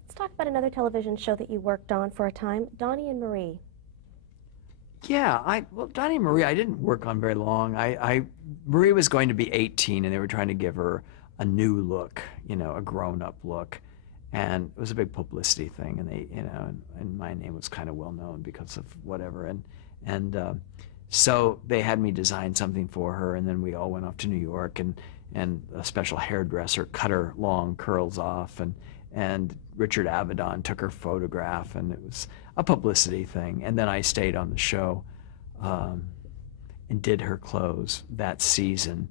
Let's talk about another television show that you worked on for a time, Donnie and Marie. Yeah, well, Donnie and Marie, I didn't work on very long. Marie was going to be 18, and they were trying to give her a new look, a grown-up look, and it was a big publicity thing. And they, and my name was kind of well known because of whatever, and so they had me design something for her, and then we all went off to New York, and a special hairdresser cut her long curls off, and Richard Avedon took her photograph, and it was a publicity thing. And then I stayed on the show and did her clothes that season.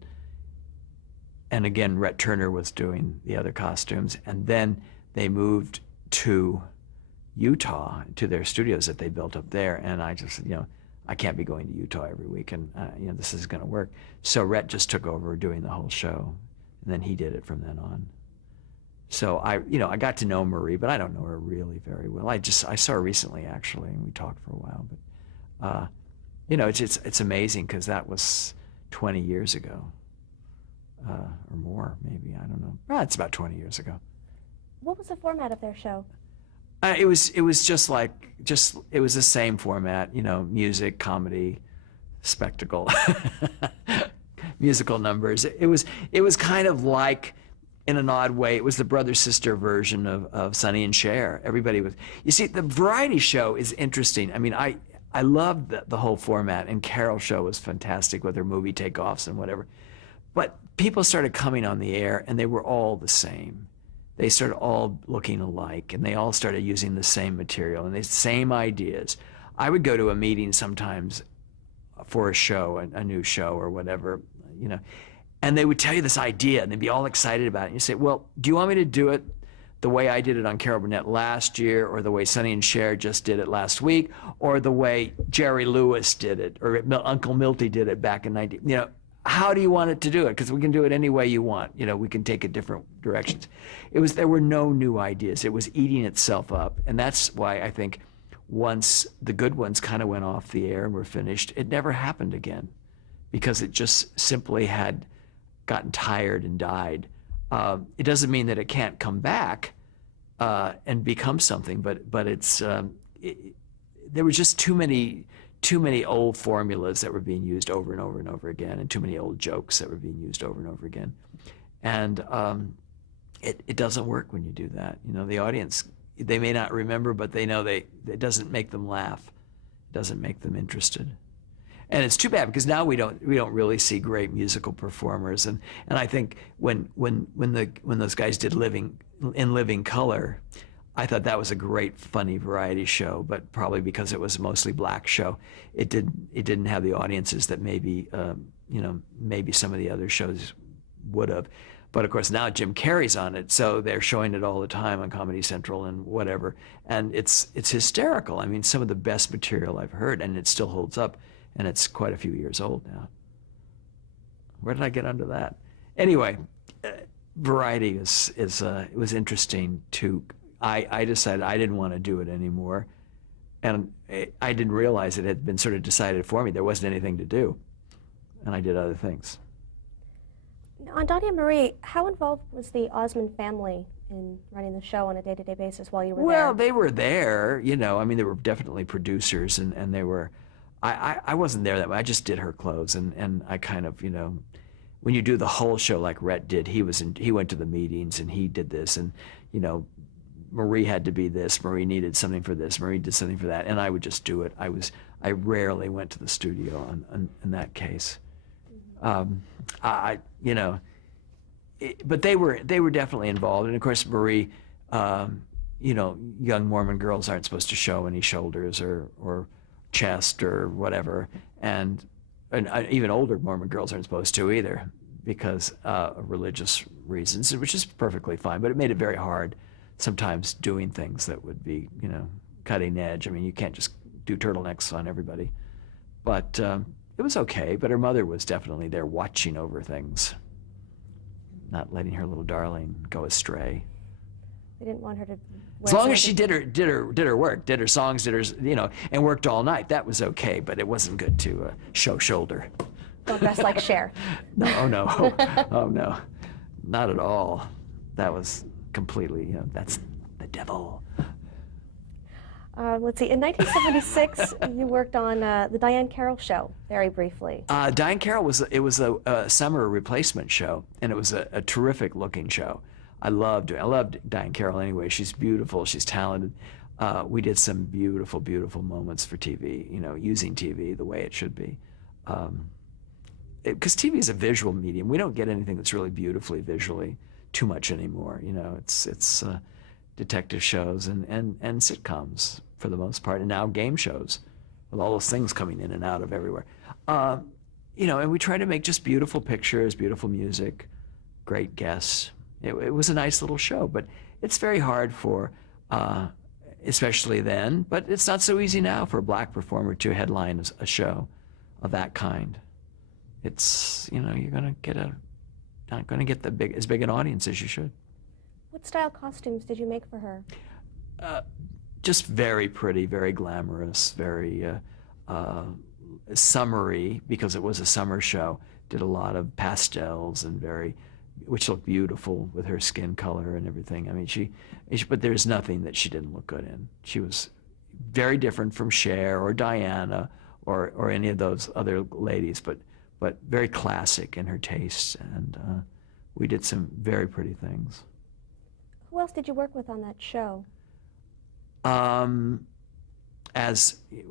And again, Rhett Turner was doing the other costumes. And then they moved to Utah, to their studios that they built up there. And I just, I can't be going to Utah every week, and this is going to work. So Rhett just took over doing the whole show, and then he did it from then on. So I got to know Marie, but I don't know her really very well. I saw her recently, actually, and we talked for a while. But it's amazing because that was 20 years ago, or more, maybe. I don't know. Well, it's about 20 years ago. What was the format of their show? It was it was the same format, music, comedy, spectacle, musical numbers. It was kind of like, in an odd way, it was the brother-sister version of Sonny and Cher. Everybody was, you see, the variety show is interesting. I mean, I loved the whole format, and Carol's show was fantastic with her movie takeoffs and whatever. But people started coming on the air, and they were all the same. They started all looking alike, and they all started using the same material and the same ideas. I would go to a meeting sometimes for a show, a new show or whatever, and they would tell you this idea, and they'd be all excited about it. And you say, well, do you want me to do it the way I did it on Carol Burnett last year, or the way Sonny and Cher just did it last week, or the way Jerry Lewis did it, or Uncle Milty did it back in 19, how do you want it to do it? Because we can do it any way you want. We can take it different directions. There were no new ideas. It was eating itself up. And that's why I think once the good ones kind of went off the air and were finished, it never happened again, because it just simply had gotten tired and died. It doesn't mean that it can't come back and become something, but it's there were just too many old formulas that were being used over and over and over again, and too many old jokes that were being used over and over again. And it doesn't work when you do that. The audience, they may not remember, but they know it doesn't make them laugh. It doesn't make them interested. And it's too bad, because now we don't really see great musical performers. And I think when those guys did Living Color, I thought that was a great, funny variety show, but probably because it was a mostly black show, it didn't have the audiences that maybe maybe some of the other shows would have. But of course now Jim Carrey's on it, so they're showing it all the time on Comedy Central and whatever, and it's hysterical. I mean, some of the best material I've heard, and it still holds up, and it's quite a few years old now. Where did I get onto that? Anyway, variety it was interesting to. I decided I didn't want to do it anymore, and I didn't realize it had been sort of decided for me. There wasn't anything to do, and I did other things. On Donnie and Marie, how involved was the Osmond family in running the show on a day-to-day basis while you were there? Well, they were there, I mean, they were definitely producers, and they were, I wasn't there that way. I just did her clothes, and I kind of, when you do the whole show like Rhett did, he went to the meetings, and he did this, and, Marie had to be this, Marie needed something for this, Marie did something for that, and I would just do it. I rarely went to the studio in that case. But they were definitely involved, and of course Marie, young Mormon girls aren't supposed to show any shoulders or chest or whatever, and even older Mormon girls aren't supposed to either, because of religious reasons, which is perfectly fine, but it made it very hard sometimes doing things that would be, cutting edge. I mean, you can't just do turtlenecks on everybody. But it was okay, but her mother was definitely there watching over things, not letting her little darling go astray. They didn't want her to. As long as she did her work, did her songs, did her, and worked all night, that was okay, but it wasn't good to show shoulder. Don't dress like Cher. No, oh no, not at all. That was completely, the devil. Let's see. In 1976, you worked on the Diane Carroll Show very briefly. Diane Carroll was a summer replacement show, and it was a terrific looking show. I loved Diane Carroll anyway. She's beautiful. She's talented. We did some beautiful, beautiful moments for TV. You know, using TV the way it should be. Because TV is a visual medium. We don't get anything that's really beautifully visually too much anymore. You know, it's detective shows and sitcoms for the most part, and now game shows with all those things coming in and out of everywhere. You know, and we try to make just beautiful pictures, beautiful music, great guests. It was a nice little show, but it's very hard for, especially then, but it's not so easy now for a black performer to headline a show of that kind. It's, you know, you're not gonna get as big an audience as you should. What style costumes did you make for her? Just very pretty, very glamorous, very summery, because it was a summer show. Did a lot of pastels and which looked beautiful with her skin color and everything. I mean, but there's nothing that she didn't look good in. She was very different from Cher or Diana or any of those other ladies, but very classic in her tastes, and we did some very pretty things. Who else did you work with on that show? Well, actually,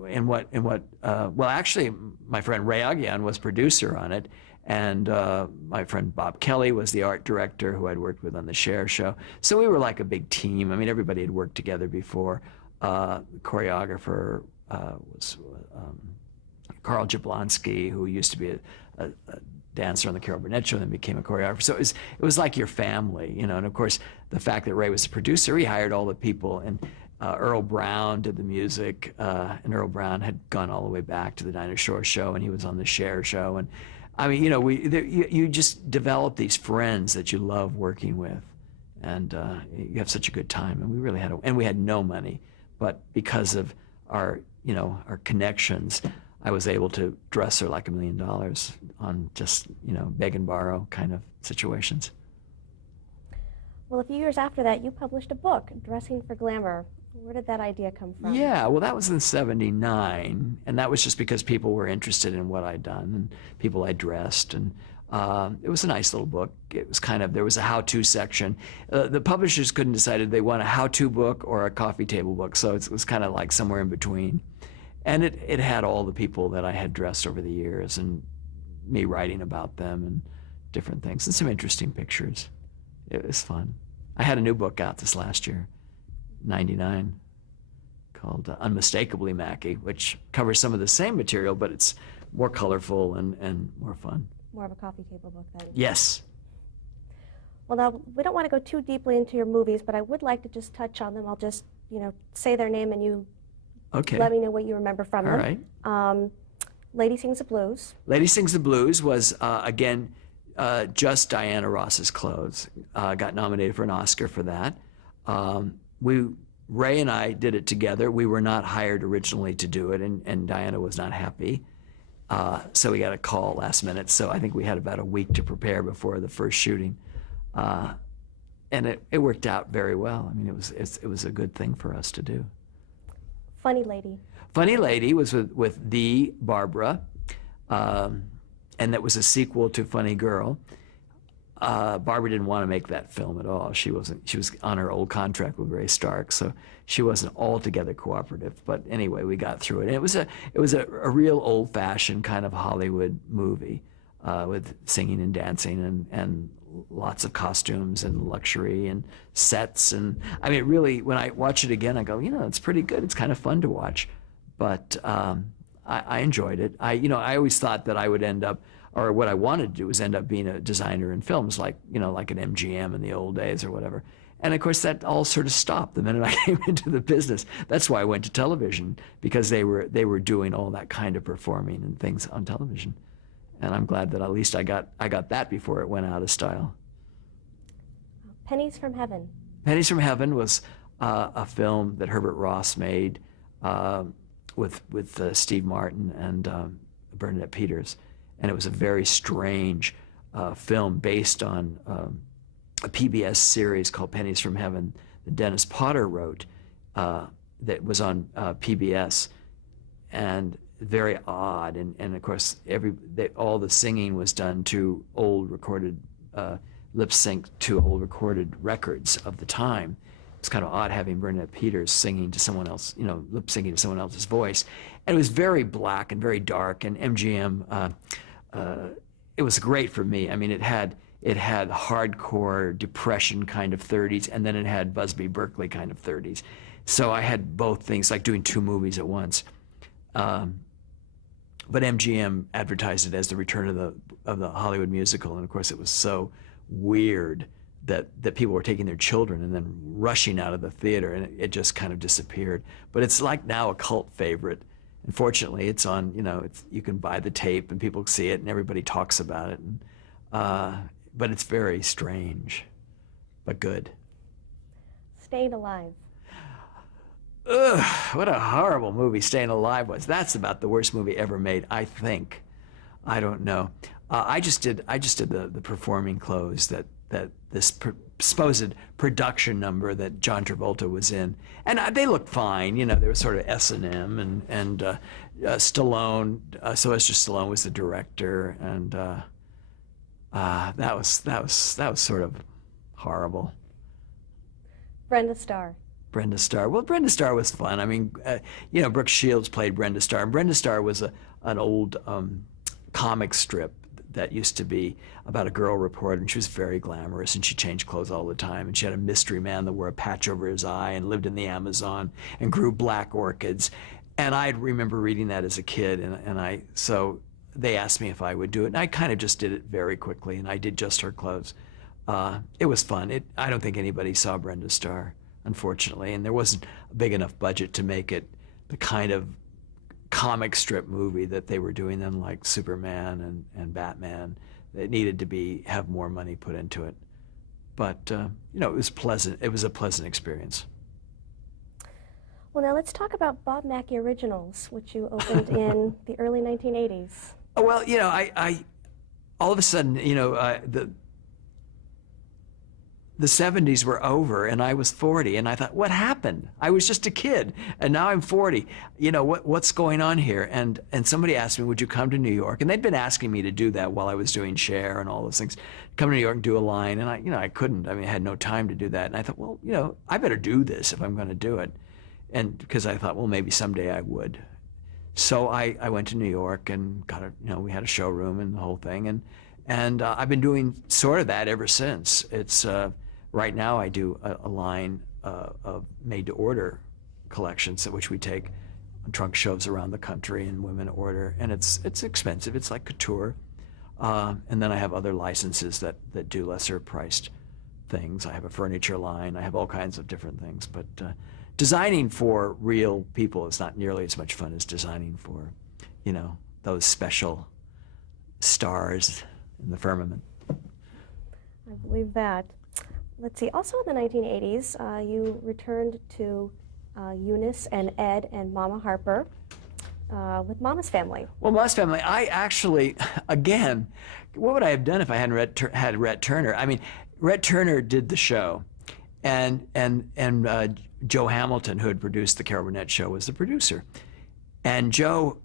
my friend Ray Aguian was producer on it, and my friend Bob Kelly was the art director who I'd worked with on the Cher show. So we were like a big team. I mean, everybody had worked together before. The choreographer was Carl Jablonski, who used to be a dancer on the Carol Burnett show and then became a choreographer. So it was like your family, you know. And of course, the fact that Ray was the producer, he hired all the people. And Earl Brown did the music, and Earl Brown had gone all the way back to the Dinah Shore show, and he was on the Cher show. And I mean, you know, you just develop these friends that you love working with, and you have such a good time. And we really and we had no money, but because of our connections, I was able to dress her like $1 million on just, you know, beg and borrow kind of situations. Well, a few years after that, you published a book, Dressing for Glamour. Where did that idea come from? Yeah, well, that was in '79, and that was just because people were interested in what I'd done and people I dressed, and it was a nice little book. It was there was a how-to section. The publishers couldn't decide if they want a how-to book or a coffee table book, so it was kind of like somewhere in between. And it had all the people that I had dressed over the years and me writing about them and different things and some interesting pictures. It was fun. I had a new book out this last year, '99, called Unmistakably Mackie, which covers some of the same material, but it's more colorful and more fun. More of a coffee table book then. Yes. Well, now, we don't want to go too deeply into your movies, but I would like to just touch on them. I'll just, say their name and you let me know what you remember from them. All right. Lady Sings the Blues. Lady Sings the Blues was, again, just Diana Ross's clothes. Got nominated for an Oscar for that. Ray and I did it together. We were not hired originally to do it, and Diana was not happy. So we got a call last minute. So I think we had about a week to prepare before the first shooting. And it worked out very well. I mean, it was a good thing for us to do. Funny Lady. Funny Lady was with the Barbara, and that was a sequel to Funny Girl. Barbara didn't want to make that film at all. She was on her old contract with Ray Stark, so she wasn't altogether cooperative. But anyway, we got through it. And it was a real old-fashioned kind of Hollywood movie with singing and dancing and lots of costumes and luxury and sets. And I mean, really, when I watch it again, I go, it's pretty good. It's kind of fun to watch. But I enjoyed it. I always thought that I would end up, or what I wanted to do was end up being a designer in films, like an MGM in the old days or whatever. And of course, that all sort of stopped the minute I came into the business. That's why I went to television, because they were doing all that kind of performing and things on television. And I'm glad that at least I got that before it went out of style. Pennies from Heaven. Pennies from Heaven was a film that Herbert Ross made with Steve Martin and Bernadette Peters. And it was a very strange film based on a PBS series called Pennies from Heaven that Dennis Potter wrote that was on PBS, and very odd. And of course, all the singing was done to old recorded, lip sync to old recorded records of the time. It's kind of odd having Bernadette Peters singing to someone else, lip syncing to someone else's voice. And it was very black and very dark. And MGM, it was great for me. I mean, it had hardcore depression kind of 30s, and then it had Busby Berkeley kind of 30s. So I had both things, like doing two movies at once. But MGM advertised it as the return of the Hollywood musical, and of course it was so weird that people were taking their children and then rushing out of the theater, and it just kind of disappeared. But it's like now a cult favorite. Unfortunately, it's on, you can buy the tape and people see it and everybody talks about it. And, but it's very strange, but good. Staying Alive. Ugh, what a horrible movie Staying Alive was. That's about the worst movie ever made, I think. I don't know. I just did the performing clothes that this supposed production number that John Travolta was in, and they looked fine. They were sort of S&M, and Stallone, Sylvester Stallone was the director, and that was sort of horrible. Brenda Starr. Brenda Starr. Well, Brenda Starr was fun. I mean, Brooke Shields played Brenda Starr, and Brenda Starr was an old comic strip that used to be about a girl reporter, and she was very glamorous, and she changed clothes all the time, and she had a mystery man that wore a patch over his eye and lived in the Amazon and grew black orchids. And I remember reading that as a kid, so they asked me if I would do it, and I kind of just did it very quickly, and I did just her clothes. It was fun. I don't think anybody saw Brenda Starr, unfortunately, and there wasn't a big enough budget to make it the kind of comic strip movie that they were doing then, like Superman and Batman. It needed to have more money put into it. But, it was pleasant. It was a pleasant experience. Well, now let's talk about Bob Mackie Originals, which you opened in the early 1980s. Oh, well, I all of a sudden, the 70s were over and I was 40, and I thought, what happened? I was just a kid and now I'm 40. What's going on here? And somebody asked me, would you come to New York? And they'd been asking me to do that while I was doing Cher and all those things. Come to New York and do a line, and I couldn't. I mean, I had no time to do that. And I thought, well, I better do this if I'm going to do it. And because I thought, well, maybe someday I would. So I went to New York and we had a showroom and the whole thing. And I've been doing sort of that ever since. It's, right now I do a line of made-to-order collections, which we take on trunk shows around the country and women order, and it's expensive. It's like couture. And then I have other licenses that do lesser-priced things. I have a furniture line. I have all kinds of different things. But designing for real people is not nearly as much fun as designing for, those special stars in the firmament. I believe that. Let's see, also in the 1980s, you returned to Eunice and Ed and Mama Harper with Mama's Family. Well, Mama's Family, I actually, again, what would I have done if I hadn't had Rhett Turner? I mean, Rhett Turner did the show, and Joe Hamilton, who had produced the Carol Burnett show, was the producer. And Joe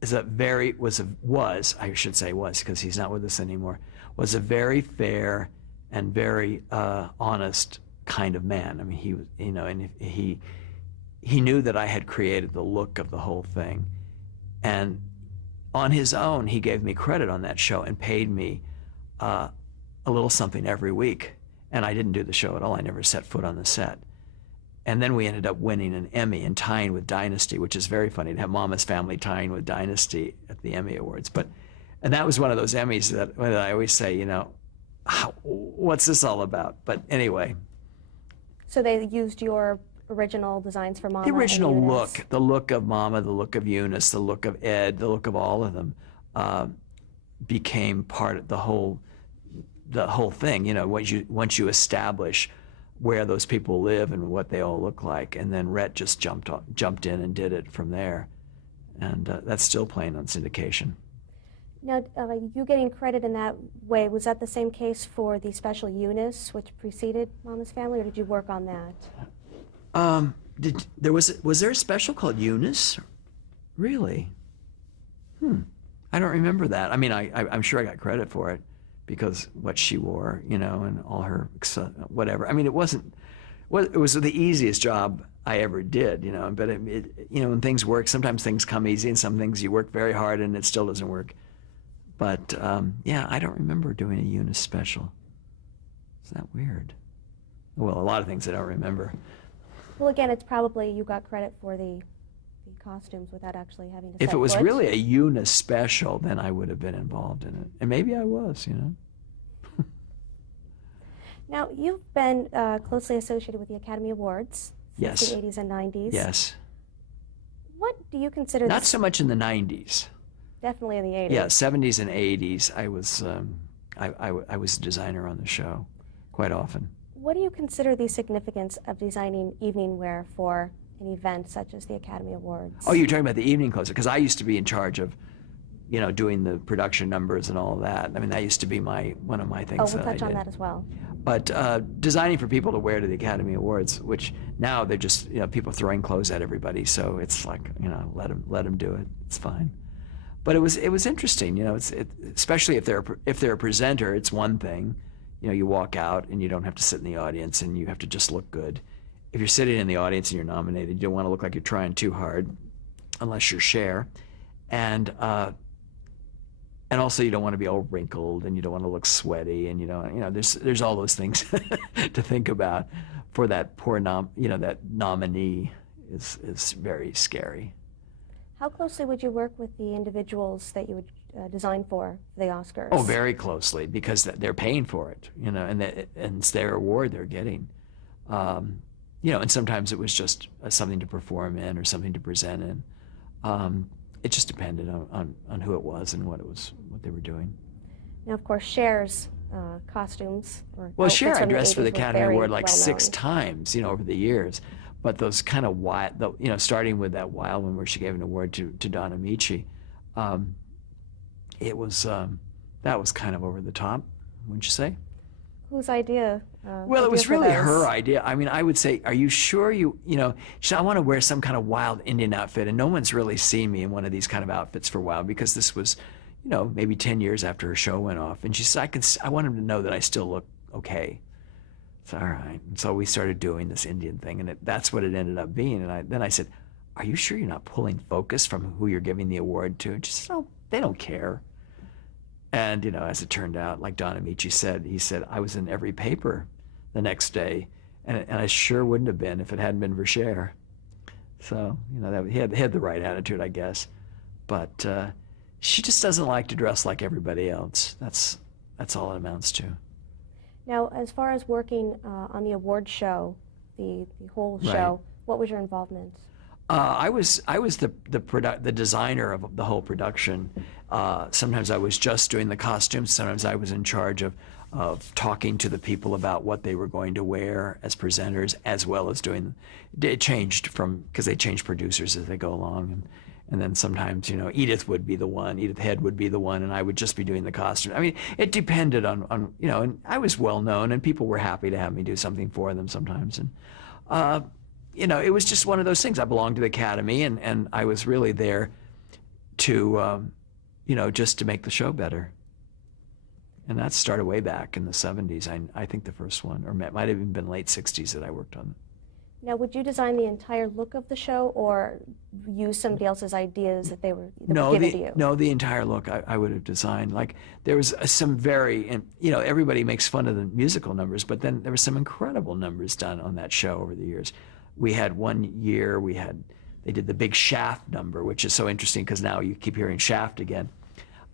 was, I should say was, because he's not with us anymore, was a very fair and very honest kind of man. I mean, he was, and he knew that I had created the look of the whole thing. And on his own, he gave me credit on that show and paid me a little something every week. And I didn't do the show at all. I never set foot on the set. And then we ended up winning an Emmy and tying with Dynasty, which is very funny to have Mama's Family tying with Dynasty at the Emmy Awards. And that was one of those Emmys that I always say, what's this all about? But anyway. So they used your original designs for Mama. The original and look, the look of Mama, the look of Eunice, the look of Ed, the look of all of them became part of the whole thing. Once you establish where those people live and what they all look like, and then Rhett just jumped in and did it from there, and that's still playing on syndication. Now, you getting credit in that way, was that the same case for the special Eunice, which preceded Mama's Family, or did you work on that? Was there a special called Eunice? Really? I don't remember that. I mean, I'm sure I got credit for it because what she wore, you know, and all her whatever. I mean, it was the easiest job I ever did, you know. But you know, when things work, sometimes things come easy, and some things you work very hard and it still doesn't work. But yeah, I don't remember doing a Eunice special. Is that weird? Well, a lot of things I don't remember. Well, again, it's probably you got credit for the costumes without actually having to set If it was foot. really a Eunice special, then I would have been involved in it. And maybe I was, you know. Now, you've been closely associated with the Academy Awards since Yes. the 80s and 90s. Yes. What do you consider Not so much in the 90s. Definitely in the 80s. Yeah, 70s and 80s. I was a designer on the show quite often. What do you consider the significance of designing evening wear for an event such as the Academy Awards? Oh, you're talking about the evening clothes, because I used to be in charge of, you know, doing the production numbers and all of that. I mean, that used to be one of my things. Oh, we'll that touch I on did. that as well. But designing for people to wear to the Academy Awards, which now they're just, you know, people throwing clothes at everybody. So it's like, you know, let them do it. It's fine. But it was interesting, you know. Especially if they're a presenter, it's one thing. You know, you walk out and you don't have to sit in the audience and you have to just look good. If you're sitting in the audience and you're nominated, you don't want to look like you're trying too hard, unless you're Cher, and also you don't want to be all wrinkled and you don't want to look sweaty, and you know there's all those things to think about for that poor that nominee is very scary. How closely would you work with the individuals that you would design for the Oscars? Oh, very closely, because they're paying for it, you know, and it's their award they're getting. You know, and sometimes it was just something to perform in or something to present in. It just depended on who it was and what they were doing. Now, of course, Cher's costumes. Well, Cher, I I dressed for the Academy Award like 6 times, you know, over the years. But those kind of wild, you know, starting with that wild one where she gave an award to Don Amici, it was that was kind of over the top, wouldn't you say? Whose idea? Well, it was really her idea. I mean, I would say, are you sure you know, she said, I want to wear some kind of wild Indian outfit. And no one's really seen me in one of these kind of outfits for a while, because this was, you know, maybe 10 years after her show went off. And she said, I want him to know that I still look okay. So, all right. And so we started doing this Indian thing, and that's what it ended up being. And then I said, are you sure you're not pulling focus from who you're giving the award to? And she said, oh, they don't care. And, you know, as it turned out, like Don Amici said, he said, I was in every paper the next day, and I sure wouldn't have been if it hadn't been for Cher. So, you know, he had the right attitude, I guess. But she just doesn't like to dress like everybody else. That's all it amounts to. Now, as far as working on the award show, the whole show, Right. what was your involvement? I was the designer of the whole production. Sometimes I was just doing the costumes. Sometimes I was in charge of talking to the people about what they were going to wear as presenters, as well as doing. It changed because they change producers as they go along, and then sometimes, you know, Edith Head would be the one, and I would just be doing the costume. I mean, it depended on you know, and I was well known, and people were happy to have me do something for them sometimes, and. You know, it was just one of those things. I belonged to the Academy, and I was really there to, you know, just to make the show better. And that started way back in the 70s. I think the first one, or it might have even been late 60s that I worked on it. Now, would you design the entire look of the show, or use somebody else's ideas that were given to you? No, the entire look I would have designed. Like, there was some and you know, everybody makes fun of the musical numbers, but then there were some incredible numbers done on that show over the years. We had one year, they did the big Shaft number, which is so interesting because now you keep hearing Shaft again.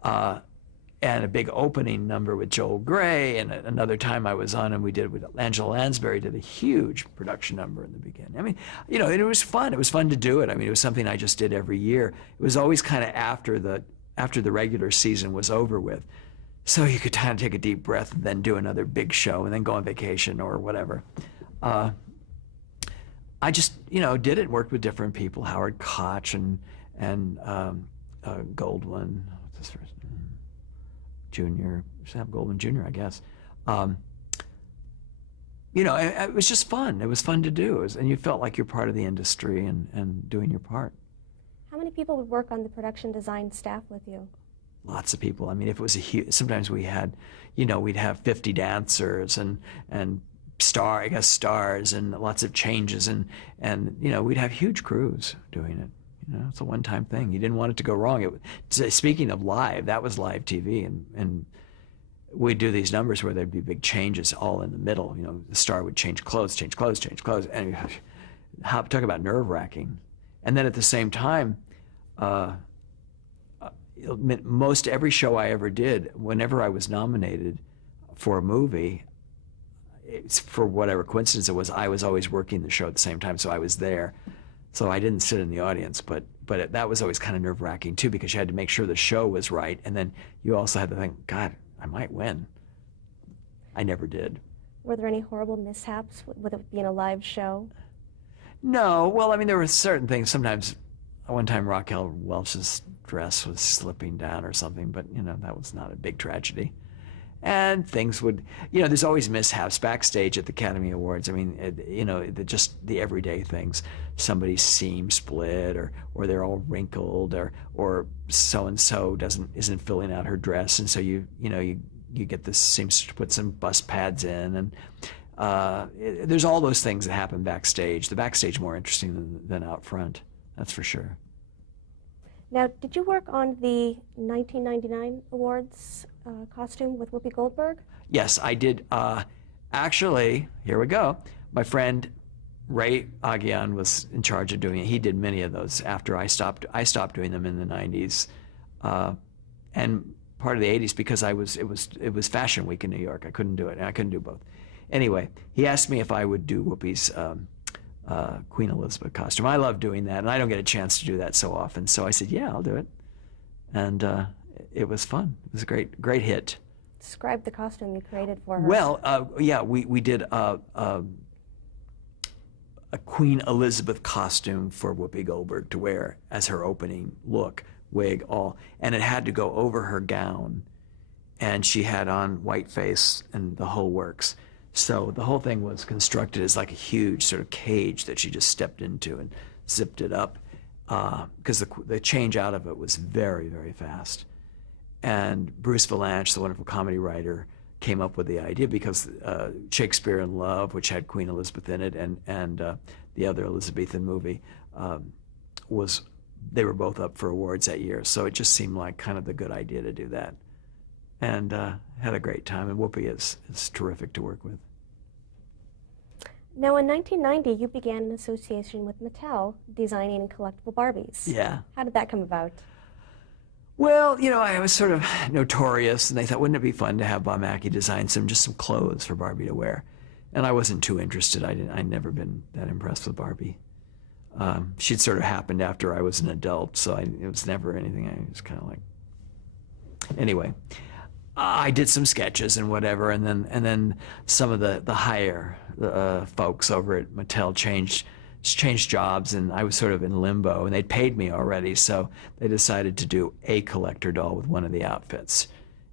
And a big opening number with Joel Grey, and another time I was on and we did with Angela Lansbury, did a huge production number in the beginning. I mean, you know, and it was fun. It was fun to do it. I mean, it was something I just did every year. It was always kind of after the regular season was over with. So you could kind of take a deep breath and then do another big show and then go on vacation or whatever. I just, you know, did it, worked with different people, Howard Koch and Goldwyn. What's his first name? Jr., Sam Goldwyn Jr., I guess. You know, it was just fun. It was fun to do. And you felt like you're part of the industry and doing your part. How many people would work on the production design staff with you? Lots of people. I mean, if it was a huge, sometimes we had, you know, we'd have 50 dancers and stars and lots of changes and you know, we'd have huge crews doing it. You know, it's a one-time thing. You didn't want it to go wrong. Speaking of live, that was live TV, and we'd do these numbers where there'd be big changes all in the middle. You know, the star would change clothes, and talk about nerve-wracking. And then at the same time, most every show I ever did, whenever I was nominated for a movie, for whatever coincidence it was, I was always working the show at the same time, so I was there. So I didn't sit in the audience, but that was always kind of nerve-wracking too, because you had to make sure the show was right, and then you also had to think, God, I might win. I never did. Were there any horrible mishaps with it being a live show? No, well, I mean, there were certain things. Sometimes, one time Raquel Welch's dress was slipping down or something, but, you know, that was not a big tragedy. And things would, you know, there's always mishaps backstage at the Academy Awards. I mean, you know, just the everyday things. Somebody's seam split, or they're all wrinkled, or so-and-so isn't filling out her dress, and so you get the seams to put some bust pads in, and there's all those things that happen backstage. The backstage more interesting than out front, that's for sure. Now, did you work on the 1999 awards costume with Whoopi Goldberg? Yes, I did. Actually, here we go. My friend Ray Aguian was in charge of doing it. He did many of those after I stopped doing them in the 90s, and part of the 80s because it was Fashion Week in New York. I couldn't do it, and I couldn't do both. Anyway, he asked me if I would do Whoopi's Queen Elizabeth costume. I love doing that, and I don't get a chance to do that so often. So I said, yeah, I'll do it. And it was fun. It was a great hit. Describe the costume you created for her. Well, yeah, we did a Queen Elizabeth costume for Whoopi Goldberg to wear as her opening look, wig, all. And it had to go over her gown, and she had on white face and the whole works. So the whole thing was constructed as like a huge sort of cage that she just stepped into and zipped it up, because the change out of it was very, very fast. And Bruce Vilanch, the wonderful comedy writer, came up with the idea because Shakespeare in Love, which had Queen Elizabeth in it, and the other Elizabethan movie, they were both up for awards that year. So it just seemed like kind of the good idea to do that. And had a great time, and Whoopi is terrific to work with. Now, in 1990, you began an association with Mattel, designing collectible Barbies. Yeah. How did that come about? Well, you know, I was sort of notorious, and they thought, wouldn't it be fun to have Bob Mackie design some clothes for Barbie to wear? And I wasn't too interested. I'd never been that impressed with Barbie. She'd sort of happened after I was an adult, so it was never anything. I was kind of like, anyway. I did some sketches and whatever, and then some of the higher folks over at Mattel changed jobs, and I was sort of in limbo, and they'd paid me already, so they decided to do a collector doll with one of the outfits.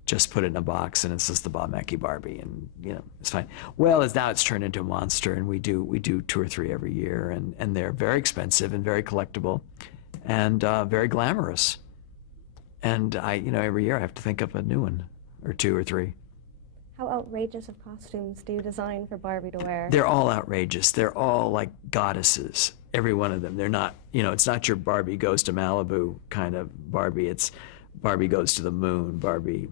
Just put it in a box, and it's just the Bob Mackie Barbie, and you know, it's fine. Well, now it's turned into a monster, and we do 2 or 3 every year, and they're very expensive and very collectible, and very glamorous. And you know, every year I have to think up a new one, or 2 or 3. How outrageous of costumes do you design for Barbie to wear? They're all outrageous. They're all like goddesses, every one of them. They're not, you know, it's not your Barbie goes to Malibu kind of Barbie. It's Barbie goes to the moon, Barbie,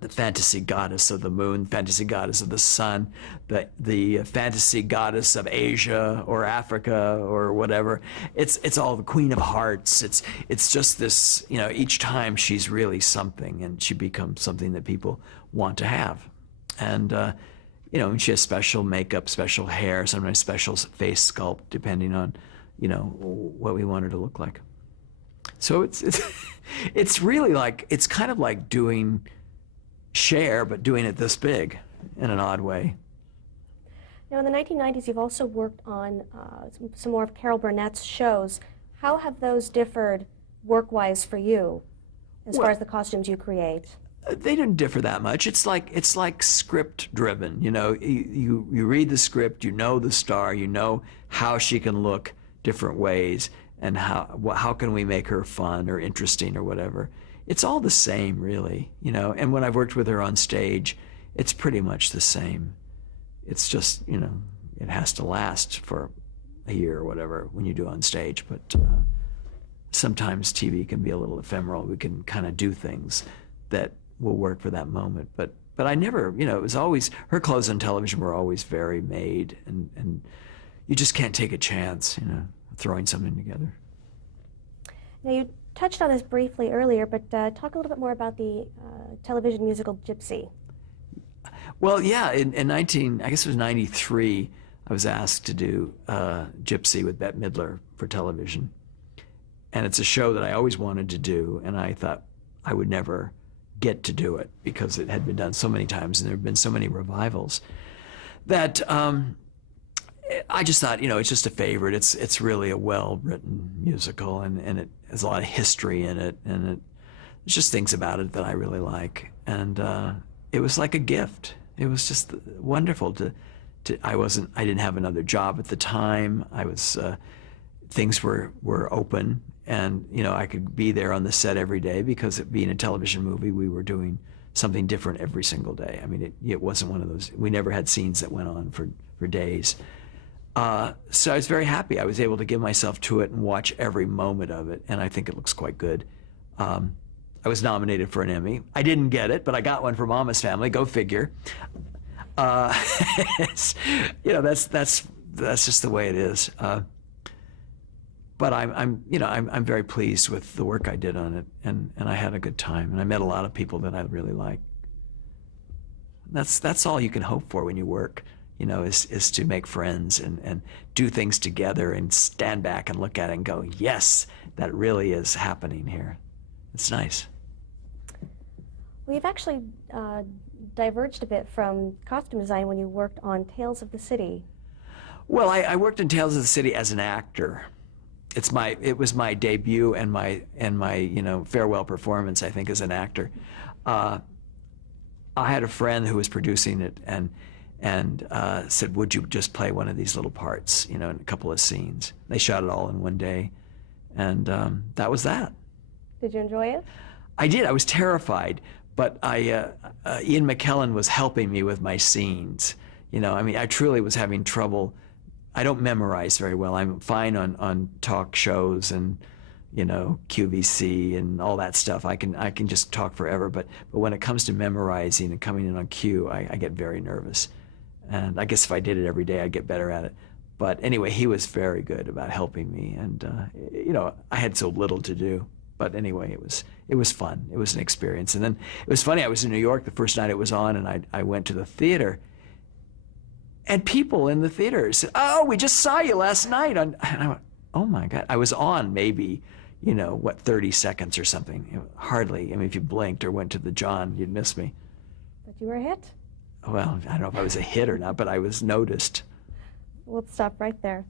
the fantasy goddess of the moon, fantasy goddess of the sun, the fantasy goddess of Asia or Africa or whatever. It's all the Queen of Hearts. It's just this, you know, each time she's really something, and she becomes something that people want to have. And you know, and she has special makeup, special hair, sometimes special face sculpt, depending on, you know, what we want her to look like. So it's really like, it's kind of like doing Cher, but doing it this big in an odd way. Now, in the 1990s, you've also worked on some more of Carol Burnett's shows. How have those differed work-wise for you, as far as the costumes you create? They didn't differ that much. It's like script driven. You know, you read the script, you know the star, you know how she can look different ways, and how can we make her fun or interesting or whatever. It's all the same, really. You know, and when I've worked with her on stage, it's pretty much the same. It's just, you know, it has to last for a year or whatever when you do on stage, but sometimes TV can be a little ephemeral. We can kind of do things that will work for that moment, but I never, you know, it was always, her clothes on television were always very made, and you just can't take a chance, you know, throwing something together. Now, you touched on this briefly earlier, but talk a little bit more about the television musical Gypsy. Well, yeah, in I guess it was 93, I was asked to do Gypsy with Bette Midler for television. And it's a show that I always wanted to do, and I thought I would never get to do it because it had been done so many times and there had been so many revivals that I just thought, you know, it's just a favorite. It's really a well-written musical, and it has a lot of history in it, and there's just things about it that I really like. And it was like a gift. It was just wonderful I didn't have another job at the time. Things were open, and you know, I could be there on the set every day because it being a television movie, we were doing something different every single day. I mean, it wasn't one of those, we never had scenes that went on for days. So I was very happy. I was able to give myself to it and watch every moment of it, and I think it looks quite good. I was nominated for an Emmy. I didn't get it, but I got one for Mama's Family. Go figure. You know, that's just the way it is. But I'm very pleased with the work I did on it, and I had a good time, and I met a lot of people that I really like. That's all you can hope for when you work, you know, is to make friends and do things together and stand back and look at it and go, yes, that really is happening here. It's nice. We've actually diverged a bit from costume design when you worked on Tales of the City. Well, I worked in Tales of the City as an actor. It was my debut and my you know, farewell performance, I think, as an actor. I had a friend who was producing it and said, would you just play one of these little parts, you know, in a couple of scenes. They shot it all in one day, and that was that. Did you enjoy it? I did. I was terrified, but Ian McKellen was helping me with my scenes. You know, I mean, I truly was having trouble. I don't memorize very well. I'm fine on talk shows and, you know, QVC and all that stuff. I can just talk forever. But when it comes to memorizing and coming in on cue, I get very nervous. And I guess if I did it every day, I'd get better at it. But anyway, he was very good about helping me. And you know, I had so little to do. But anyway, it was fun. It was an experience. And then it was funny. I was in New York the first night it was on, and I went to the theater. And people in the theater said, "Oh, we just saw you last night." And I went, "Oh my God!" I was on maybe, you know, 30 seconds or something. Hardly. I mean, if you blinked or went to the John, you'd miss me. But you were a hit. Well, I don't know if I was a hit or not, but I was noticed. We'll stop right there.